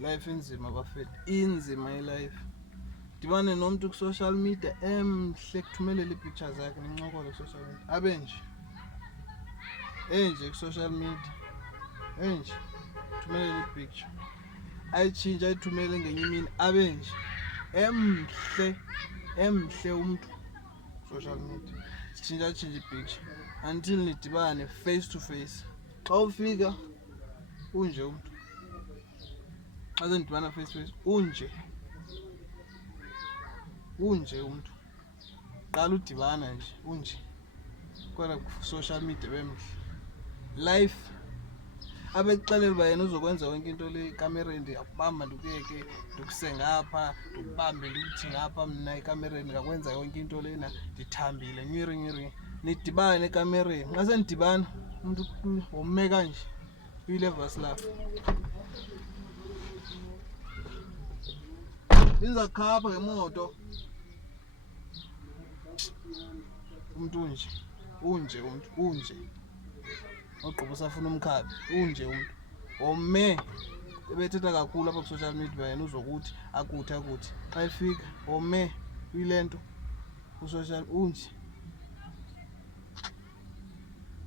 life inzima bafethu, inzima ilife. Dibane nomuntu ku social media emhle kuthumelela ipictures zakhe nincokole ku social media. Abe nje. Enje ku social media. Enje thumelela ipicture. Ayichinja ayithumele ngenye imini abe nje. Emhle umuntu social media. Sichinja ipicture until nidibane face to face. Xa ufika unje umuntu. Xa nidibana face to face unje umuntu. Qala udibana nje unje. Kodwa ku social media bemhle. Life abekuxelela uba yena uzokwenza yonke into le ikamereni ndiyakubamba ndikuyeke ndikuse ngapha ndikubambe ndikuthi ngapha mina ekamereni ngakwenza yonke into lena ndithambile nyiri nidibane ekamereni. Xa senidibana umuntu wome kanje uyileva silapha inza khapha ngemoto umuntu unje ogqiba usafuna umkhabi unje umuntu wome. Ebethetha kakhulu apha ku social media yena uzokuthi akuthi xa efika wome uyilento ku social unje.